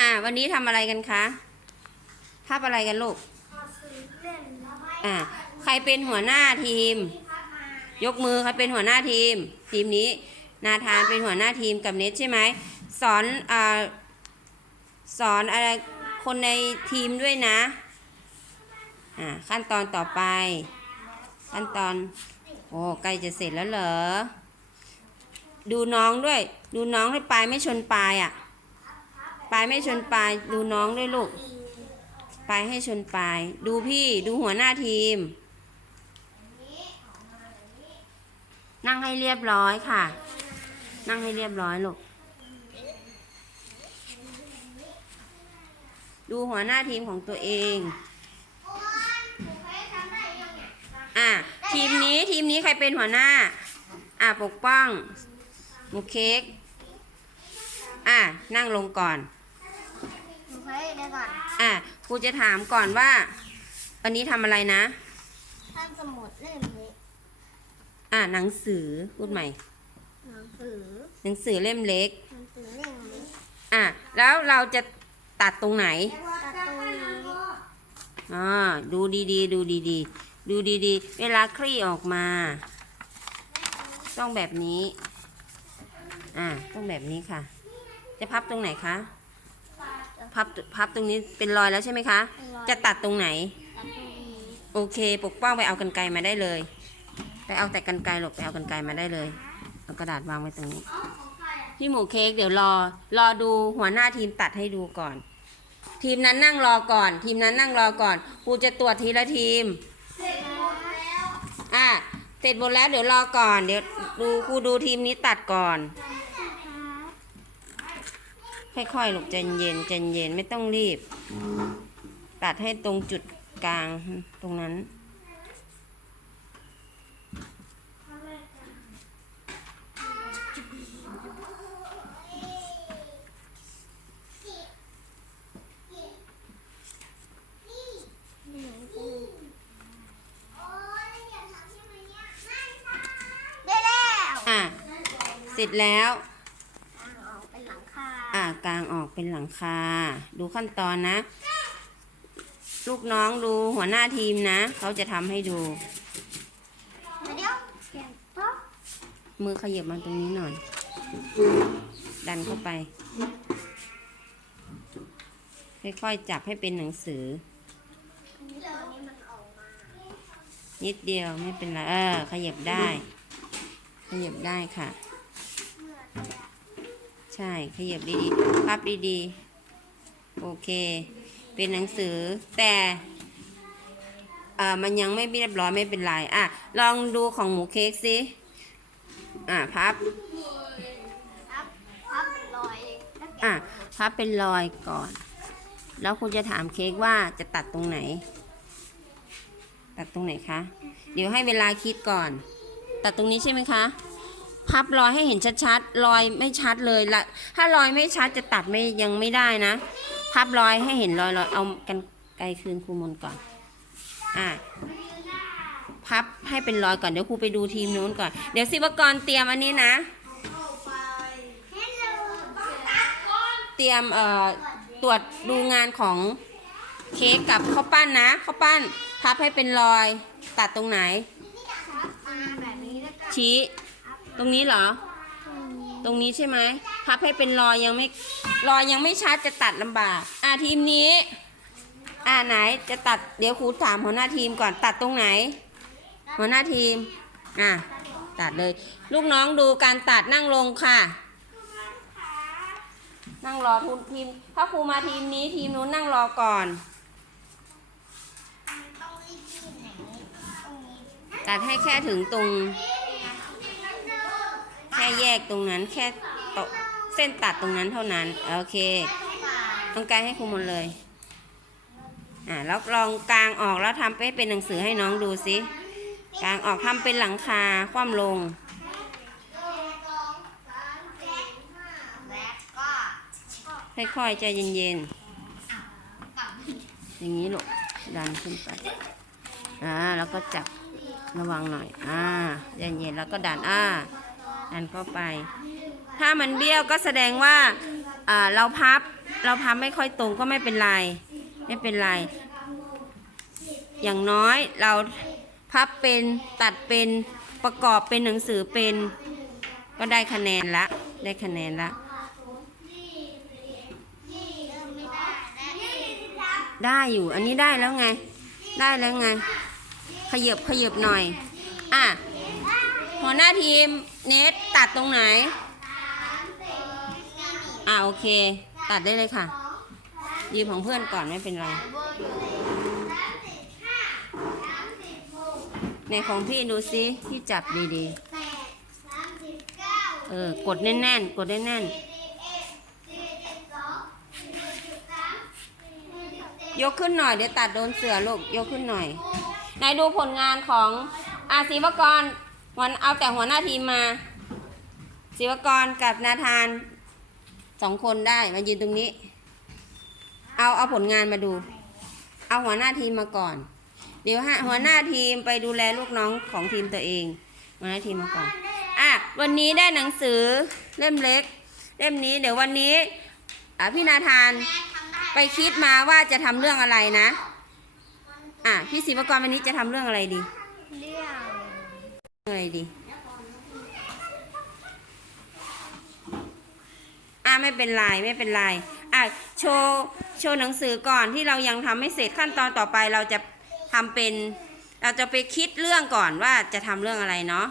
อ่า วันนี้ทำอะไรกันคะภาพอะไรกันลูกอ่า ใครเป็นหัวหน้าทีม ยกมือใครเป็นหัวหน้าทีม ทีมนี้ นาธานเป็นหัวหน้าทีมกับเน็ตใช่ไหมสอนอ่าสอนอะไรคนในทีมด้วยนะ อ่า ขั้นตอนต่อไป ขั้นตอน โอ้ใกล้จะเสร็จแล้วเหรอ ดูน้องด้วย ดูน้องให้ปลายไม่ชนปลายอะ ปลายไม่ชนปลายดูน้องด้วยลูก ปลายให้ชนปลาย ดูพี่ดูหัวหน้าทีม นั่งให้เรียบร้อยค่ะ นั่งให้เรียบร้อยลูก ดูหัวหน้าทีมของตัวเองอะทีมนี้ทีมนี้ใครเป็นหัวหน้า อะปกป้องหมูเค้กอะนั่งลงก่อน ก่อนอะครูจะถามก่อนว่า วันนี้ทำอะไรนะท่านสมุดเล่มนี้อะหนังสือพูดใหม่ หนังสือหนังสือเล่มเล็ก หนังสือเล่มนี้อะแล้วเราจะตัดตรงไหนการ์ตูนนี้อ่าดูดีๆ ดูดีๆ ดูดีๆ เวลาคลี่ออกมา ต้องแบบนี้ อ่าต้องแบบนี้ค่ะ จะพับตรงไหนคะ พับพับตรงนี้เป็นรอยแล้วใช่ไหมคะจะตัดตรงไหนการ์ตูนนี้โอเค ปกป้องไปเอากันไกรมาได้เลย ไปเอาแต่กันไกรหลบไปเอากันไกรมาได้เลย เอากระดาษวางไว้ตรงนี้ พี่หมูเค้กเดี๋ยวรอ รอดูหัวหน้าทีมตัดให้ดูก่อน ทีมนั้นนั่งรอก่อน ทีมนั้นนั่งรอก่อนครูจะตรวจทีละทีม อะ เสร็จหมดแล้วเดี๋ยวรอก่อน เดี๋ยวดูครูดูทีมนี้ตัดก่อน ค่อยๆลูกใจเย็นใจเย็นไม่ต้องรีบ ตัดให้ตรงจุดกลางตรงนั้น ได้แล้ว อะ เสร็จแล้ว ทางออกเป็นหลังคา อะ กลางออกเป็นหลังคา ดูขั้นตอนนะ ลูกน้องดูหัวหน้าทีมนะ เขาจะทำให้ดูเดี๋ยวเขยนป๊อปมือขยับมาตรงนี้หน่อย ดันเข้าไป ค่อยๆจับให้เป็นหนังสือ นิดเดียวไม่เป็นไร เออ ขยับได้ ขยับได้ค่ะ ใช่ขยับดีๆพับดีๆ โอเค เป็นหนังสือแต่เอ่อมันยังไม่เรียบร้อยไม่เป็นไรอะลองดูของหมูเค้กสิอะพับพับพับเป็นรอยแล้วแกะอะพับเป็นรอยก่อน แล้วคุณจะถามเค้กว่าจะตัดตรงไหน ตัดตรงไหนคะ เดี๋ยวให้เวลาคิดก่อน ตัดตรงนี้ใช่ไหมคะ พับรอยให้เห็นชัดๆรอยไม่ชัดเลยละถ้ารอยไม่ชัดจะตัดไม่ยังไม่ได้นะ พับรอยให้เห็นรอยรอยเอากันไกลคืนครูมนก่อน อะพับให้เป็นรอยก่อนเดี๋ยวครูไปดูทีมนู้นก่อน เดี๋ยวศิวกรเตรียมอันนี้นะ เตรียมเอ่อตรวจดูงานของเค้กกับข้าวปั้นนะข้าวปั้น พับให้เป็นรอยตัดตรงไหนชี้ ตรงนี้เหรอ ตรงนี้ใช่ไหมพับให้เป็นรอยยังไม่รอยยังไม่ชัดจะตัดลำบาก อ่าทีมนี้ อ่าไหนจะตัดเดี๋ยวครูถามหัวหน้าทีมก่อนตัดตรงไหน หัวหน้าทีม อะตัดเลย ลูกน้องดูการตัดนั่งลงค่ะ นั่งรอทุนทีม ถ้าครูมาทีมนี้ทีมนู้นนั่งรอก่อน ตัดให้แค่ถึงตรง แค่แยกตรงนั้นแค่ตเส้นตัดตรงนั้นเท่านั้น โอเค ต้องการให้ครูหมดเลย อ่าแล้วลองกลางออกแล้วทำให้เป็นหนังสือให้น้องดูสิกลางออกทำเป็นหลังคาคว่ำลงค่อยๆใจเย็นๆ อย่างนี้ลูกดันขึ้นไปอ่าแล้วก็จับระวังหน่อย อ่าเย็นๆแล้วก็ดันอ่า ดันเข้าไป ถ้ามันเบี้ยวก็แสดงว่าอ่าเราพับเราพับไม่ค่อยตรงก็ไม่เป็นไร ไม่เป็นไร อย่างน้อยเราพับเป็นตัดเป็นประกอบเป็นหนังสือเป็น ก็ได้คะแนนละ ได้คะแนนละ ได้อยู่อันนี้ได้แล้วไง ได้แล้วไง ขยับขยับหน่อย อะหัวหน้าทีม เนทตัดตรงไหนอะโอเค ตัดได้เลยค่ะ ยืมของเพื่อนก่อนไม่เป็นไรในของพี่ดูซิพี่จับดีๆ เออ กดแน่นๆ กดแน่นๆ ยกขึ้นหน่อยเดี๋ยวตัดโดนเสือลูก ยกขึ้นหน่อย ไหนายดูผลงานของอาศิวกร วันเอาแต่หัวหน้าทีมมาศิวกรกับนาธานสองคนได้มายืนตรงนี้ เอาเอาผลงานมาดู เอาหัวหน้าทีมมาก่อน เดี๋ยวฮะหัวหน้าทีมไปดูแลลูกน้องของทีมตัวเองหัวหน้าทีมมาก่อนอะวันนี้ได้หนังสือเล่มเล็ก เล่มนี้เดี๋ยววันนี้อะพี่นาธานไปคิดมาว่าจะทำเรื่องอะไรนะ อะพี่ศิวกรวันนี้จะทำเรื่องอะไรดีเรื่อง อะไรดี อะไม่เป็นไรไม่เป็นไร อะโชว์โชว์หนังสือก่อนที่เรายังทำไม่เสร็จขั้นตอนต่อไปเราจะทำเป็น เราจะไปคิดเรื่องก่อนว่าจะทำเรื่องอะไรเนาะ